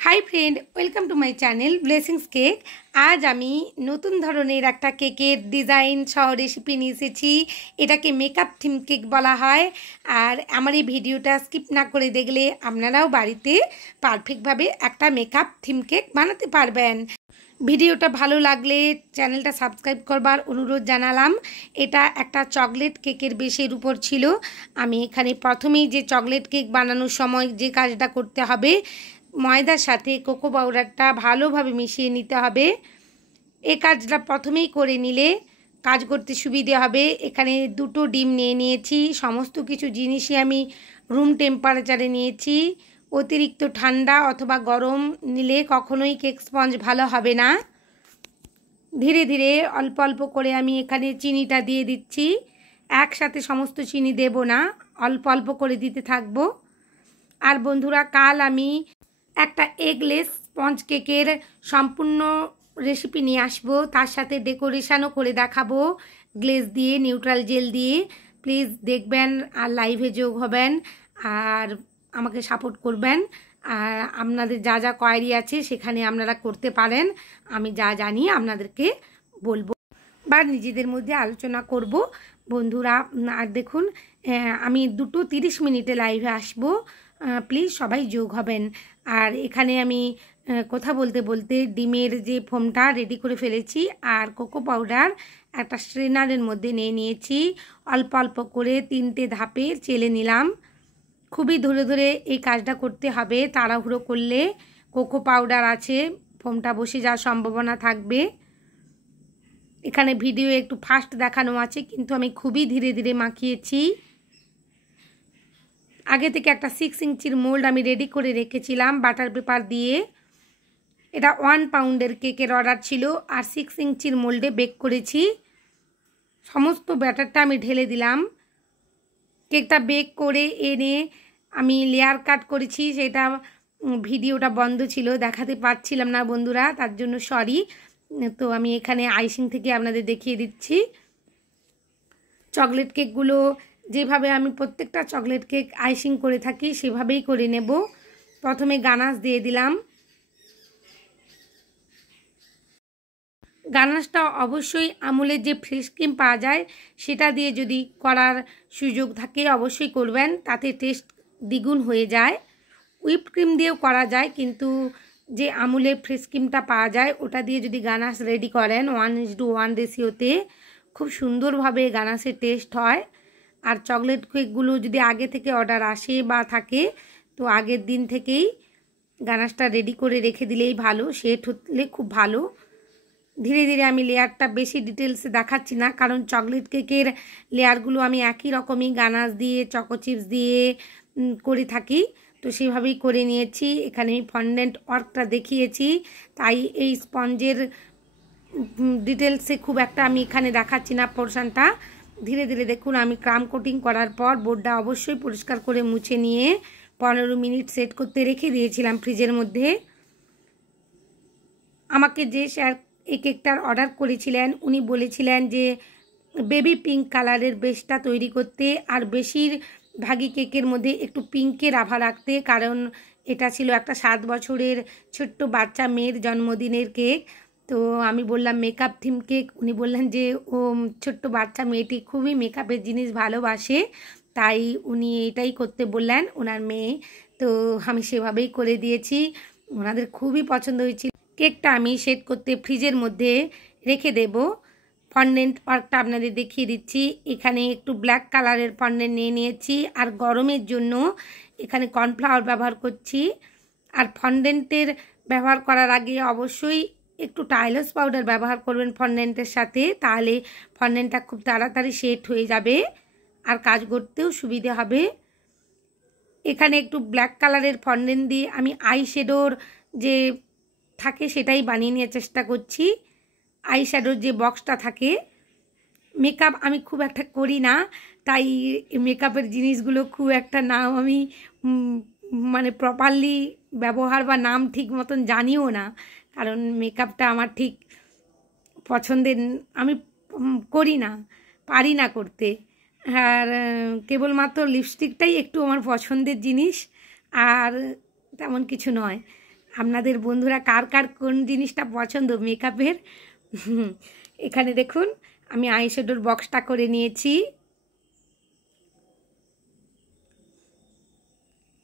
High friend welcome to my channel blessings cake. आज आमी नतून धरनेर एकटा केकेर डिजाइन सह रेसिपि निये एसेछि। एटाके मेकअप थीम केक बला हय। आर आमार एई भिडियोटा स्किप ना करे देखले आपनाराओ बाड़ीते पारफेक्ट भावे एकटा मेकअप थीम केक बानाते पारबेन। ভিডিওটা ভালো লাগলে চ্যানেলটা সাবস্ক্রাইব করবার অনুরোধ জানালাম। এটা একটা চকলেট কেকের বেসের উপর ছিল। আমি এখানে প্রথমেই যে চকলেট কেক বানানোর সময় যে কাজটা করতে হবে, ময়দার সাথে কোকো পাউডারটা ভালোভাবে মিশিয়ে নিতে হবে। এই কাজটা প্রথমেই করে নিলে কাজ করতে সুবিধে হবে। এখানে দুটো ডিম নিয়ে নিয়েছি। সমস্ত কিছু জিনিসই আমি রুম টেম্পারেচারে নিয়েছি। অতিরিক্ত ঠান্ডা অথবা গরম নিলে কখনোই কেক স্পঞ্জ ভালো হবে না। ধীরে ধীরে অল্প অল্প করে আমি এখানে চিনিটা দিয়ে দিচ্ছি। একসাথে সমস্ত চিনি দেব না, অল্প অল্প করে দিতে থাকবো। আর বন্ধুরা, কাল আমি একটা এগলেস স্পঞ্জ কেকের সম্পূর্ণ রেসিপি নিয়ে আসবো। তার সাথে ডেকোরেশনও করে দেখাবো গ্লেজ দিয়ে, নিউট্রাল জেল দিয়ে। প্লিজ দেখবেন আর লাইভে যোগ হবেন আর আমাকে সাপোর্ট করবেন। আর আপনাদের যা যা কোয়ারি আছে সেখানে আপনারা করতে পারেন। আমি যা জানি আপনাদেরকে বলবো বা নিজেদের মধ্যে আলোচনা করব বন্ধুরা। আর দেখুন, আমি 2:30 মিনিটে লাইভে আসব। প্লিজ সবাই যোগ হবেন। আর এখানে আমি কথা বলতে বলতে ডিমের যে ফোমটা রেডি করে ফেলেছি আর কোকো পাউডার একটা স্ট্রেনারের মধ্যে নিয়ে নিয়েছি। অল্প অল্প করে 3টে ধাপে চেলে নিলাম। খুবই ধরে ধরে এই কাজটা করতে হবে, তাড়াহুড়ো করলে কোকো পাউডার আছে, ফোমটা বসে যাওয়ার সম্ভাবনা থাকবে। এখানে ভিডিও একটু ফাস্ট দেখানো আছে, কিন্তু আমি খুবই ধীরে ধীরে মাখিয়েছি। আগে থেকে একটা 6 ইঞ্চির মোল্ড আমি রেডি করে রেখেছিলাম বাটার পেপার দিয়ে। এটা 1 পাউন্ডের কেকের অর্ডার ছিল আর 6 ইঞ্চির মোল্ডে বেক করেছি। সমস্ত ব্যাটারটা আমি ঢেলে দিলাম। কেকটা বেক করে এনে আমি লেয়ার কাট করেছি, সেটা ভিডিওটা বন্ধ ছিল, দেখাতে পারছিলাম না বন্ধুরা, তার জন্য সরি। তো আমি এখানে আইসিং থেকে আপনাদের দেখিয়ে দিচ্ছি। চকলেট কেকগুলো যেভাবে আমি প্রত্যেকটা চকলেট কেক আইসিং করে থাকি সেভাবেই করে নেব। প্রথমে গানাশ দিয়ে দিলাম। গানাশটা অবশ্যই আমুলের যে ফ্রেশ ক্রিম পাওয়া যায় সেটা দিয়ে যদি করার সুযোগ থাকে অবশ্যই করবেন, তাতে টেস্ট দ্বিগুণ হয়ে যায়। হুইপ ক্রিম দিয়েও করা যায়, কিন্তু যে আমুলের ফ্রেশ ক্রিমটা পাওয়া যায় ওটা দিয়ে যদি গানাশ রেডি করেন 1:1 রেশিওতে, খুব সুন্দরভাবে গানাশের টেস্ট হয়। আর চকলেট কেকগুলো যদি আগে থেকে অর্ডার আসে বা থাকে তো আগের দিন থেকেই গানাশটা রেডি করে রেখে দিলেই ভালো, সেট হলে খুব ভালো। ধীরে ধীরে আমি লেয়ারটা বেশি ডিটেলসে দেখাচ্ছি না, কারণ চকলেট কেকের লেয়ারগুলো আমি একই রকমই গানাশ দিয়ে চকো চিপস দিয়ে করে থাকি, তো সেভাবেই করে নিয়েছি। এখানে আমি ফন্ডেন্ট ওয়ার্কটা দেখিয়েছি, তাই এই স্পঞ্জের ডিটেলসে খুব একটা আমি এখানে দেখাচ্ছি না পোর্শনটা। ধীরে ধীরে দেখুন, আমি ক্রাম কোটিং করার পর বোর্ডটা অবশ্যই পরিষ্কার করে মুছে নিয়ে 15 মিনিট সেট করতে রেখে দিয়েছিলাম ফ্রিজের মধ্যে। আমাকে যে স্যার এই কেকটার অর্ডার করেছিলেন উনি বলেছিলেন যে বেবি পিঙ্ক কালারের বেসটা তৈরি করতে আর বেশিরভাগই কেকের মধ্যে একটু পিঙ্কের আভা রাখতে, কারণ এটা ছিল একটা 7 বছরের ছোট্ট বাচ্চা মেয়ের জন্মদিনের কেক। তো আমি বললাম মেকআপ থিম কেক, উনি বললেন যে ও ছোট্ট বাচ্চা মেয়েটি খুবই মেকআপের জিনিস ভালোবাসে, তাই উনি এটাই করতে বললেন ওনার মেয়ে। তো আমি সেভাবেই করে দিয়েছি, ওনাদের খুবই পছন্দ হয়েছিল। কেকটা আমি সেট করতে ফ্রিজের মধ্যে রেখে দেব। ফন্ডেন্ট ওয়ার্কটা আপনাদের দেখিয়ে দিচ্ছি। এখানে একটু ব্ল্যাক কালারের ফন্ডেন্ট নিয়ে নিয়েছি আর গরমের জন্য এখানে কর্নফ্লাওয়ার ব্যবহার করছি। আর ফন্ডেন্টের ব্যবহার করার আগে অবশ্যই একটু টাইলস পাউডার ব্যবহার করবেন ফন্ডেন্টের সাথে, তাহলে ফন্ডেন্টটা খুব তাড়াতাড়ি সেট হয়ে যাবে আর কাজ করতেও সুবিধে হবে। এখানে একটু ব্ল্যাক কালারের ফন্ডেন্ট দিয়ে আমি আই শ্যাডোর যে থাকে সেটাই বানিয়ে নেওয়ার চেষ্টা করছি। আই শ্যাডোর যে বক্সটা থাকে, মেকআপ আমি খুব একটা করি না, তাই মেকআপের জিনিসগুলো খুব একটা নাম আমি মানে প্রপারলি ব্যবহার বা নাম ঠিক মতন জানিও না, কারণ মেকআপটা আমার ঠিক পছন্দের, আমি করি না, পারি না করতে। আর কেবলমাত্র লিপস্টিকটাই একটু আমার পছন্দের জিনিস, আর তেমন কিছু নয়। আপনাদের বন্ধুরা কার কার কোন জিনিসটা পছন্দ মেকআপের। এখানে দেখুন আমি আইশ্যাডোর বক্সটা করে নিয়েছি।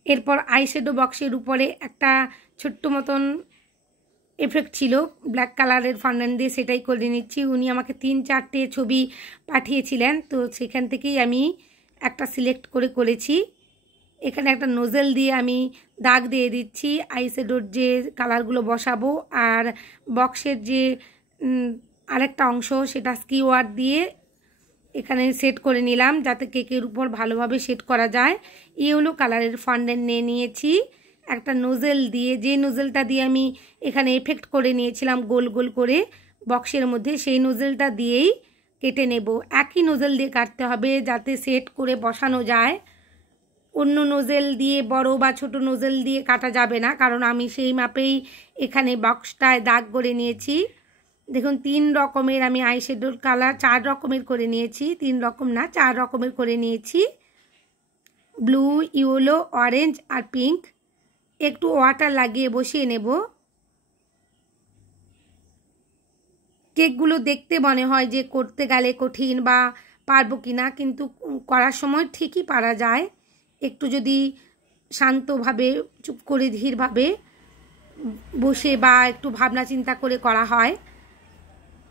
এরপর আইশ্যাডো বক্সের উপরে একটা ছোট্ট মতন এফেক্ট ছিল ব্ল্যাক কালারের ফন্ডেন্ট দিয়ে, সেটাই করে নিচ্ছি। উনি আমাকে 3-4টে ছবি পাঠিয়েছিলেন, তো সেখান থেকেই আমি একটা সিলেক্ট করে করেছি। এখানে একটা নোজেল দিয়ে আমি দাগ দিয়ে দিচ্ছি আইশ্যাডোর যে কালারগুলো বসাবো, আর বক্সের যে আরেকটা অংশ সেটা স্কিওয়ার দিয়ে এখানে সেট করে নিলাম যাতে কেকের উপর ভালোভাবে সেট করা যায়। ইয়েলো কালারের ফন্ডেন্ট নিয়ে নিয়েছি একটা নোজেল দিয়ে, যে নোজেলটা দিয়ে আমি এখানে এফেক্ট করে নিয়েছিলাম গোল গোল করে বক্সের মধ্যে, সেই নোজেলটা দিয়েই কেটে নেব। একই নোজেল দিয়ে কাটতে হবে যাতে সেট করে বসানো যায়। অন্য নোজেল দিয়ে বড় বা ছোট নোজেল দিয়ে কাটা যাবে না, কারণ আমি সেই মাপেই এখানে বক্সটায় দাগ করে নিয়েছি। দেখুন 3 রকমের আমি আইশ্যাডোর কালার 4 রকমের করে নিয়েছি, 3 রকম না 4 রকমের করে নিয়েছি, ব্লু, ইয়েলো, অরেঞ্জ আর পিঙ্ক। একটু ওয়াটার লাগিয়ে বসিয়ে নেব। কেকগুলো দেখতে মনে হয় যে করতে গেলে কঠিন বা পারবো কি না, কিন্তু করার সময় ঠিকই পারা যায়। একটু যদি শান্তভাবে চুপ করে ধীরভাবে বসে বা একটু ভাবনা চিন্তা করে করা হয়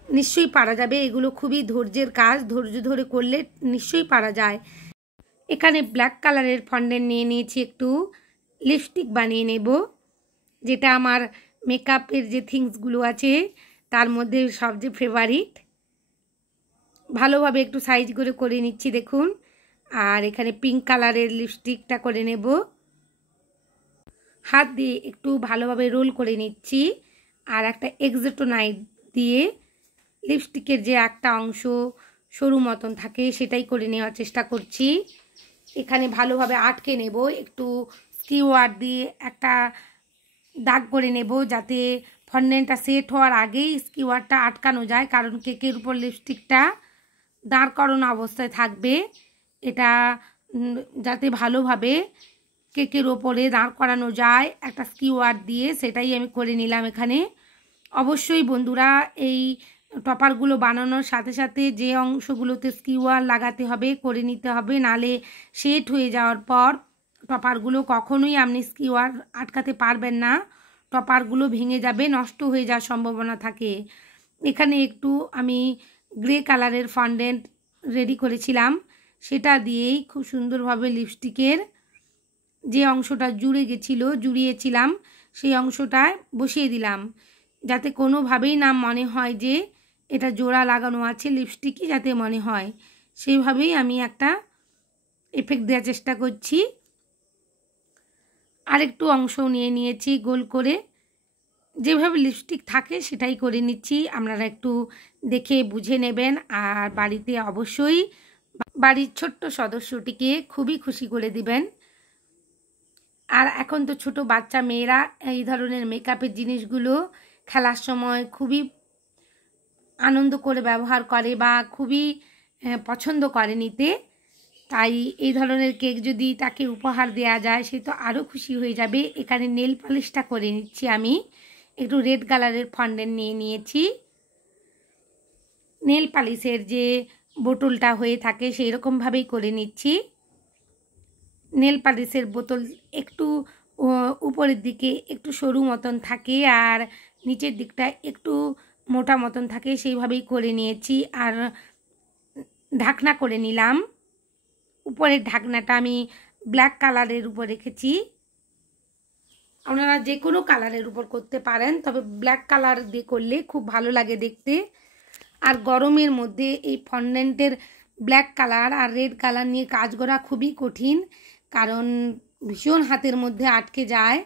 নিশ্চয়ই পারা যাবে। এগুলো খুবই ধৈর্যের কাজ, ধৈর্য ধরে করলে নিশ্চয়ই পারা যায়। এখানে ব্ল্যাক কালারের ফন্ডেন্ট নিয়ে নিয়েছি, একটু লিপস্টিক বানিয়ে নেব, যেটা আমার মেকআপের যে থিংসগুলো আছে তার মধ্যে সবচেয়ে ফেভারিট। ভালোভাবে একটু সাইজ করে করে নিচ্ছি দেখুন। আর এখানে পিঙ্ক কালারের লিপস্টিকটা করে নেব, হাত দিয়ে একটু ভালোভাবে রোল করে নিচ্ছি। আর একটা এক্সোটোনাইট দিয়ে লিপস্টিকের যে একটা অংশ সরু মতন থাকে সেটাই করে নেওয়ার চেষ্টা করছি। এখানে ভালোভাবে আটকে নেব, একটু স্কিওয়ার দিয়ে একটা দাগ করে নেব যাতে ফন্ডেন্টটা সেট হওয়ার আগেই স্কিওয়ারটা আটকানো যায়, কারণ কেকের উপর লিপস্টিকটা দাঁড় করানো অবস্থায় থাকবে। এটা যাতে ভালোভাবে কেকের ওপরে দাঁড় করানো যায় একটা স্কিওয়ার দিয়ে, সেটাই আমি করে নিলাম এখানে। অবশ্যই বন্ধুরা এই টপারগুলো বানানোর সাথে সাথে যে অংশগুলোতে স্কিওয়ার লাগাতে হবে করে নিতে হবে, নালে সেট হয়ে যাওয়ার পর টপারগুলো কখনোই আপনি স্কিওয়ার আটকাতে পারবেন না, টপারগুলো ভেঙে যাবে, নষ্ট হয়ে যাওয়ার সম্ভাবনা থাকে। এখানে একটু আমি গ্রে কালারের ফন্ডেন্ট রেডি করেছিলাম, সেটা দিয়েই খুব সুন্দরভাবে লিপস্টিকের যে অংশটা জুড়িয়েছিলাম সেই অংশটায় বসিয়ে দিলাম, যাতে কোনোভাবেই না মনে হয় যে এটা জোড়া লাগানো আছে লিপস্টিকই যাতে মনে হয়, সেইভাবেই আমি একটা এফেক্ট দেওয়ার চেষ্টা করছি। আরেকটু অংশ নিয়ে নিয়েছি গোল করে, যেভাবে লিপস্টিক থাকে সেটাই করে নিচ্ছি। আপনারা একটু দেখে বুঝে নেবেন, আর বাড়িতে অবশ্যই বাড়ির ছোট্ট সদস্যটিকে খুবই খুশি করে দিবেন। আর এখন তো ছোট বাচ্চা মেয়েরা এই ধরনের মেকআপের জিনিসগুলো খেলার সময় খুবই আনন্দ করে ব্যবহার করে বা খুবই পছন্দ করে নিতে, তাই এই ধরনের কেক যদি তাকে উপহার দেওয়া যায় সে তো আরও খুশি হয়ে যাবে। এখানে নেল পলিশটা করে নিচ্ছি আমি, একটু রেড কালারের ফন্ডেন্ট নিয়ে নিয়েছি। নেল পালিশের যে বোতলটা হয়ে থাকে সেই রকমভাবেই করে নিচ্ছি। নেল পালিশের বোতল একটু উপরের দিকে একটু সরু মতন থাকে আর নিচের দিকটা একটু মোটা মতন থাকে, সেইভাবেই করে নিয়েছি। আর ঢাকনা করে নিলাম, উপরের ঢাকনাটা আমি ব্ল্যাক কালারের উপর রেখেছি। আপনারা যে কোনো কালারের উপর করতে পারেন, তবে ব্ল্যাক কালার দিয়ে করলে খুব ভালো লাগে দেখতে। আর গরমের মধ্যে এই ফন্ডেন্টের ব্ল্যাক কালার আর রেড কালার নিয়ে কাজ করা খুবই কঠিন, কারণ ভীষণ হাতের মধ্যে আটকে যায়।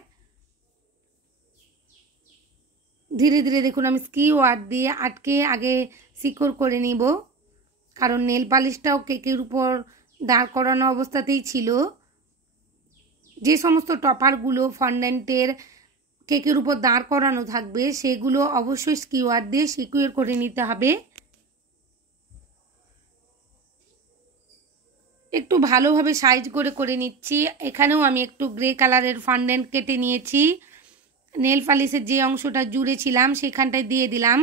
ধীরে ধীরে দেখুন আমি স্কিওয়ার দিয়ে আটকে আগে সিকিউর করে নিব, কারণ নেল পালিশটাও কেকের উপর দাঁড় করানো অবস্থাতেই ছিল। যে সমস্ত টপারগুলো ফন্ডেন্টের কেকের উপর দাঁড় করানো থাকবে সেগুলো অবশ্যই স্কিওয়ার দিয়ে সিকিউর করে নিতে হবে। একটু ভালোভাবে সাইজ করে করে নিচ্ছি। এখানেও আমি একটু গ্রে কালারের ফন্ডেন্ট কেটে নিয়েছি, নেল পালিশের যে অংশটা জুড়ে ছিলাম সেখানটায় দিয়ে দিলাম।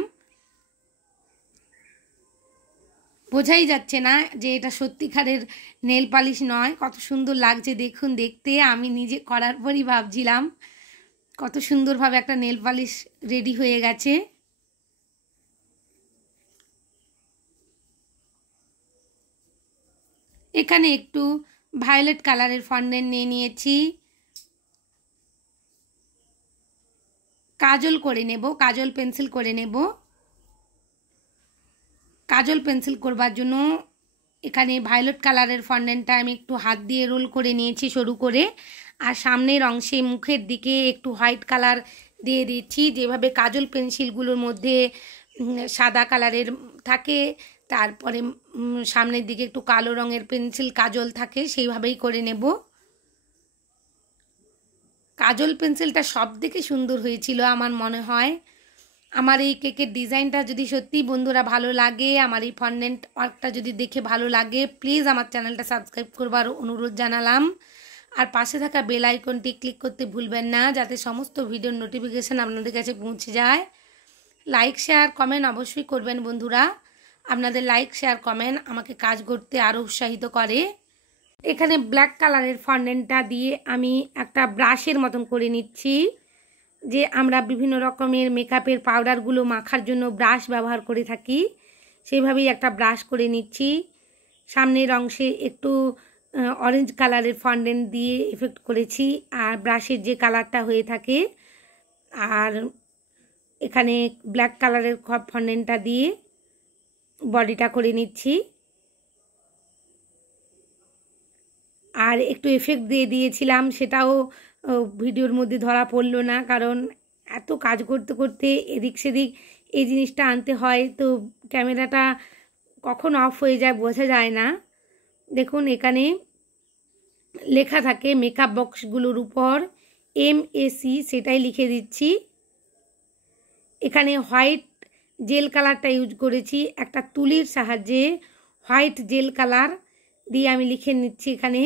বোঝাই যাচ্ছে না যে এটা সত্যিকারের নেল পালিশ নয়। কত সুন্দর লাগছে দেখুন দেখতে। আমি নিজে করার পরই ভাবছিলাম কত সুন্দরভাবে একটা নেল পালিশ রেডি হয়ে গেছে। এখানে একটু ভায়োলেট কালারের ফন্ডেন্ট নিয়ে নিয়েছি। কাজল করে নেব, কাজল পেন্সিল করে নেব। কাজল পেন্সিল করবার জন্য এখানে ভায়োলেট কালারের ফন্ডেন্টটা আমি একটু হাত দিয়ে রোল করে নিয়েছি সরু করে, আর সামনের অংশে মুখের দিকে একটু হোয়াইট কালার দিয়ে দিচ্ছি। যেভাবে কাজল পেন্সিলগুলোর মধ্যে সাদা কালারের থাকে, তারপরে সামনের দিকে একটু কালো রঙের পেন্সিল কাজল থাকে, সেইভাবেই করে নেব। কাজল পেন্সিলটা সব থেকে সুন্দর হয়েছিল আমার মনে হয়। আমার এই কেকের ডিজাইনটা যদি সত্যি বন্ধুরা ভালো লাগে, আমার এই ফন্ডেন্ট ওয়ার্কটা যদি দেখে ভালো লাগে, প্লিজ আমার চ্যানেলটা সাবস্ক্রাইব করবার অনুরোধ জানালাম। আর পাশে থাকা বেল আইকনটি ক্লিক করতে ভুলবেন না, যাতে সমস্ত ভিডিওর নোটিফিকেশান আপনাদের কাছে পৌঁছে যায়। লাইক শেয়ার কমেন্ট অবশ্যই করবেন বন্ধুরা। আপনাদের লাইক শেয়ার কমেন্ট আমাকে কাজ করতে আরও উৎসাহিত করে। এখানে ব্ল্যাক কালারের ফন্ডেন্টটা দিয়ে আমি একটা ব্রাশের মতন করে নিচ্ছি। যে আমরা বিভিন্ন রকমের মেকআপের পাউডারগুলো মাখার জন্য ব্রাশ ব্যবহার করে থাকি, সেইভাবেই একটা ব্রাশ করে নিচ্ছি। সামনের অংশে একটু অরেঞ্জ কালারের ফন্ডেন্ট দিয়ে এফেক্ট করেছি, আর ব্রাশের যে কালারটা হয়ে থাকে। আর এখানে ব্ল্যাক কালারের ফন্ডেন্টটা দিয়ে বডিটা করে নিচ্ছি। আর একটু এফেক্ট দিয়ে দিয়েছিলাম, সেটাও ভিডিওর মধ্যে ধরা পড়লো না, কারণ এত কাজ করতে করতে এদিক সেদিক এই জিনিসটা আনতে হয়, তো ক্যামেরাটা কখন অফ হয়ে যায় বোঝা যায় না। দেখুন এখানে লেখা থাকে মেকআপ বক্সগুলোর উপর MAC, সেটাই লিখে দিচ্ছি। এখানে হোয়াইট জেল কালারটা ইউজ করেছি, একটা তুলির সাহায্যে হোয়াইট জেল কালার দিয়ে আমি লিখে নিচ্ছি। এখানে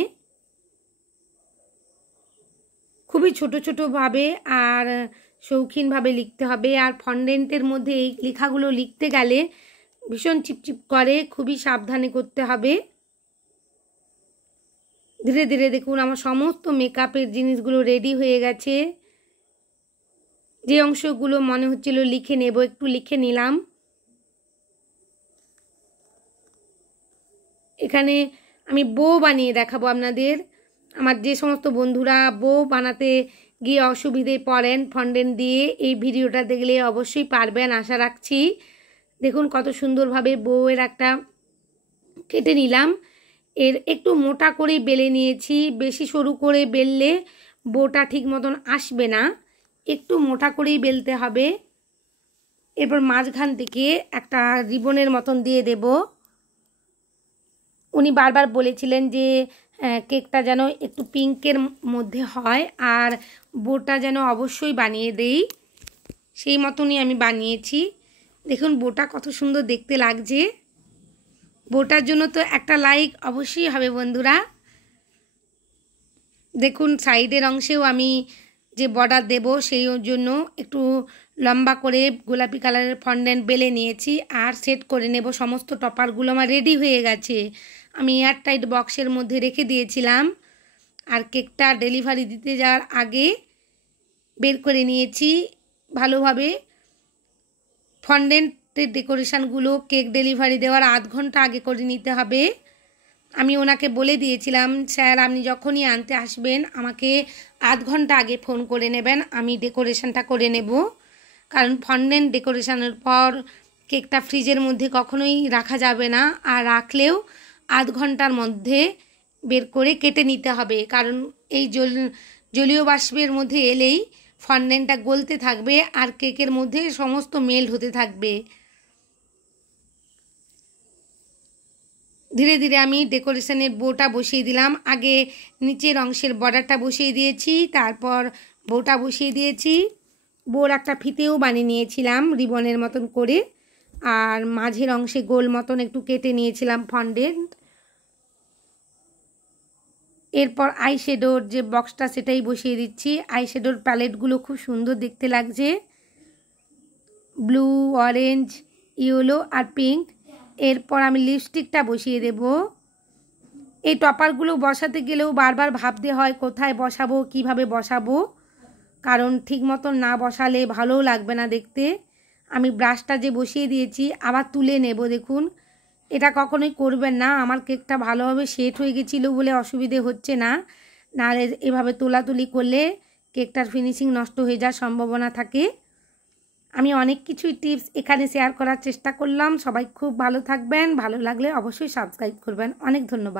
খুবই ছোট ছোটোভাবে আর শৌখিনভাবে লিখতে হবে। আর ফন্ডেন্টের মধ্যে এই লেখাগুলো লিখতে গেলে ভীষণ চিপচিপ করে, খুবই সাবধানে করতে হবে। ধীরে ধীরে দেখুন আমার সমস্ত মেকআপের জিনিসগুলো রেডি হয়ে গেছে। যে অংশগুলো মনে হচ্ছিল লিখে নেব, একটু লিখে নিলাম। এখানে আমি বো বানিয়ে দেখাবো আপনাদের। আমার যে সমস্ত বন্ধুরা বো বানাতে গিয়ে অসুবিধে পড়েন ফন্ডেন্ট দিয়ে, এই ভিডিওটা দেখলে অবশ্যই পারবেন আশা রাখছি। দেখুন কত সুন্দরভাবে বউয়ের একটা কেটে নিলাম। এর একটু মোটা করে বেলে নিয়েছি, বেশি সরু করে বেললে বোটা ঠিক মতন আসবে না, একটু মোটা করেই বেলতে হবে। এরপর মাঝখান থেকে একটা রিবনের মতন দিয়ে দেব। উনি বারবার বলেছিলেন যে কেকটা যেন একটু পিঙ্কের মধ্যে হয় আর বোটা যেন অবশ্যই বানিয়ে দেই, সেই মতনই আমি বানিয়েছি। দেখুন বোটা কত সুন্দর দেখতে লাগছে। বোটার জন্য তো একটা লাইক অবশ্যই হবে বন্ধুরা। দেখুন সাইডের অংশেও আমি যে বর্ডার দেব সেই জন্য একটু লম্বা করে গোলাপি কালারের ফন্ডেন্ট বেলে নিয়েছি আর সেট করে নেব। সমস্ত টপারগুলো আমার রেডি হয়ে গেছে, আমি এয়ারটাইট বক্সের মধ্যে রেখে দিয়েছিলাম। আর কেকটা ডেলিভারি দিতে যাওয়ার আগে বের করে নিয়েছি ভালোভাবে। ফন্ডেন্টের ডেকোরেশানগুলো কেক ডেলিভারি দেওয়ার আধ ঘন্টা আগে করে নিতে হবে। আমি ওনাকে বলে দিয়েছিলাম, স্যার আপনি যখনই আনতে আসবেন আমাকে আধ ঘন্টা আগে ফোন করে নেবেন, আমি ডেকোরেশনটা করে নেব। কারণ ফন্ডেন্ট ডেকোরেশনের পর কেকটা ফ্রিজের মধ্যে কখনোই রাখা যাবে না, আর রাখলেও আধ ঘন্টার মধ্যে বের করে কেটে নিতে হবে। কারণ এই জলীয় বাষ্পের মধ্যে এলেই ফন্ডেন্টটা গলতে থাকবে আর কেকের মধ্যে সমস্ত মেল্ট হতে থাকবে। ধীরে ধীরে আমি ডেকোরেশনের বোটা বসিয়ে দিলাম। আগে নিচের অংশের বর্ডারটা বসিয়ে দিয়েছি, তারপর বোটা বসিয়ে দিয়েছি। বোর একটা ফিতেও বানিয়ে নিয়েছিলাম রিবনের মতন করে, আর মাঝের অংশে গোল মতন একটু কেটে নিয়েছিলাম ফন্ডেন্ট। এরপর আইশ্যাডোর যে বক্সটা সেটাই বসিয়ে দিচ্ছি। আইশ্যাডোর প্যালেটগুলো খুব সুন্দর দেখতে লাগছে, ব্লু, অরেঞ্জ, ইয়েলো আর পিঙ্ক। এরপর আমি লিপস্টিকটা বসিয়ে দেব। এই টপারগুলো বসাতে গেলেও বারবার ভাবতে হয় কোথায় বসাবো, কিভাবে বসাবো, কারণ ঠিক মতন না বসালে ভালোও লাগবে না দেখতে। আমি ব্রাশটা যে বসিয়ে দিয়েছি আবার তুলে নেব। দেখুন, এটা কখনোই করবেন না। আমার কেকটা ভালোভাবে সেট হয়ে গেছিলো বলে অসুবিধে হচ্ছে না, নাহলে এভাবে তোলাতুলি করলে কেকটার ফিনিশিং নষ্ট হয়ে যাওয়ার সম্ভাবনা থাকে। আমি অনেক কিছুই টিপস এখানে শেয়ার করার চেষ্টা করলাম। সবাই খুব ভালো থাকবেন, ভালো লাগলে অবশ্যই সাবস্ক্রাইব করবেন। অনেক ধন্যবাদ।